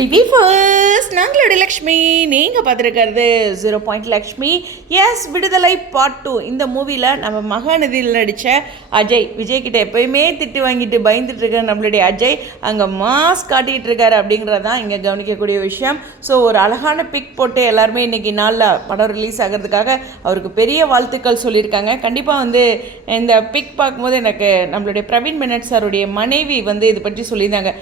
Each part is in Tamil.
லிவிஃபர்ஸ் நாங்களோட லக்ஷ்மி நீங்கள் பார்த்துருக்கிறது 0 லக்ஷ்மி. எஸ், விடுதலை பார்ட் 2. இந்த மூவியில் நம்ம மகாநதியில் நடித்த அஜய், விஜய்கிட்ட எப்போயுமே திட்டு வாங்கிட்டு பயந்துட்டு இருக்கார் நம்மளுடைய அஜய். அங்கே மாஸ் காட்டிகிட்டு இருக்காரு அப்படிங்கிறது தான் இங்கே கவனிக்கக்கூடிய விஷயம். ஸோ ஒரு அழகான பிக் போட்டு எல்லாருமே இன்றைக்கி நாளில் படம் ரிலீஸ் ஆகிறதுக்காக அவருக்கு பெரிய வாழ்த்துக்கள் சொல்லியிருக்காங்க. கண்டிப்பாக இந்த பிக் பார்க்கும்போது எனக்கு நம்மளுடைய பிரவீன் மெனட் சாருடைய மனைவி இது பற்றி சொல்லியிருந்தாங்க.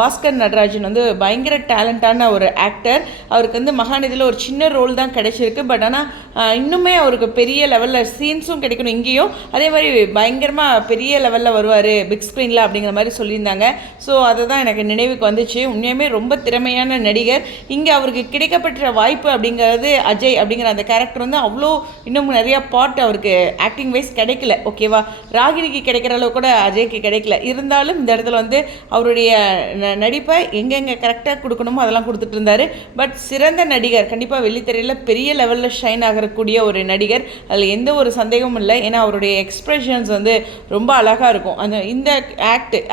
பாஸ்கர் நடராஜன் பயங்கர டேலண்டான ஒரு ஆக்டர். அவருக்கு மகாநதியில் ஒரு சின்ன ரோல் தான் கிடைச்சிருக்கு. பட் ஆனால் இன்னுமே அவருக்கு பெரிய லெவலில் சீன்ஸும் கிடைக்கணும் இங்கேயும். அதே மாதிரி பயங்கரமாக பெரிய லெவலில் வருவார் பிக் ஸ்க்ரீனில் அப்படிங்கிற மாதிரி சொல்லியிருந்தாங்க. ஸோ அதை தான் எனக்கு நினைவுக்கு வந்துச்சு. உண்மையுமே ரொம்ப திறமையான நடிகர். இங்கே அவருக்கு கிடைக்கப்பட்ட வாய்ப்பு அப்படிங்கிறது அஜய் அப்படிங்கிற அந்த கேரக்டர் அவ்வளோ இன்னும் நிறையா பார்ட் அவருக்கு ஆக்டிங் வைஸ் கிடைக்கல. ஓகேவா, ராகினிக்கு கிடைக்கிற அளவு கூட அஜய்க்கு கிடைக்கல. இருந்தாலும் இந்த இடத்துல அவருடைய நடிப்பை எங்கெங்கே கரெக்டாக கொடுக்கணுமோ அதெல்லாம் கொடுத்துட்டு இருந்தார். பட் சிறந்த நடிகர், கண்டிப்பாக வெள்ளித்திரையில் பெரிய லெவலில் ஷைன் ஆகக்கூடிய ஒரு நடிகர், அதில் எந்த ஒரு சந்தேகமும் இல்லை. ஏன்னா அவருடைய எக்ஸ்ப்ரெஷன்ஸ் ரொம்ப அழகாக இருக்கும். இந்த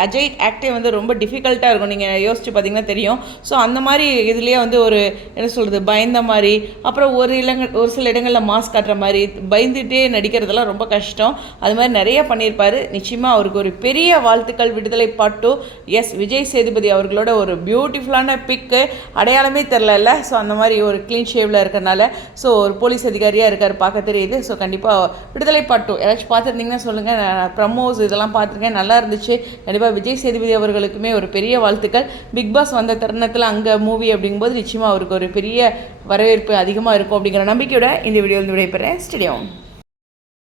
அஜய் ஆக்டே ரொம்ப டிஃபிகல்ட்டாக இருக்கும். நீங்கள் யோசிச்சு பார்த்தீங்கன்னா தெரியும். ஸோ அந்த மாதிரி இதுலேயே ஒரு என்ன சொல்கிறது, பயந்த மாதிரி, அப்புறம் ஒரு சில இடங்களில் மாஸ்க் காட்டுற மாதிரி பயந்துகிட்டே நடிக்கிறதெல்லாம் ரொம்ப கஷ்டம். அது மாதிரி நிறைய பண்ணியிருப்பார். நிச்சயமாக அவருக்கு ஒரு பெரிய வாழ்த்துக்கள். விடுதலை பார்ட் 2. எஸ், விஜய் சேதுபதி அவர்களோட ஒரு பியூட்டிஃபுல்லான பிக்கு, அடையாளமே தெரில. ஸோ அந்த மாதிரி ஒரு க்ளீன் ஷேவில் இருக்கிறனால ஸோ ஒரு போலீஸ் அதிகாரியாக இருக்கார், பார்க்க தெரியுது. ஸோ கண்டிப்பாக விடுதலை பார்ட் 2 யாராச்சும் பார்த்துருந்தீங்கன்னா சொல்லுங்கள். நான் ப்ரமோஸ் இதெல்லாம் பார்த்துருக்கேன், நல்லா இருந்துச்சு. கண்டிப்பாக விஜய் சேதுபதி அவர்களுக்குமே ஒரு பெரிய வாழ்த்துக்கள். பிக் பாஸ் வந்த தருணத்தில் அங்கே மூவி அப்படிங்கும்போது நிச்சயமாக அவருக்கு ஒரு பெரிய வரவேற்பு அதிகமாக இருக்கும் அப்படிங்கிற நம்பிக்கையோட இந்த வீடியோவில் விடைபெறேன். ஸ்டேடியம்.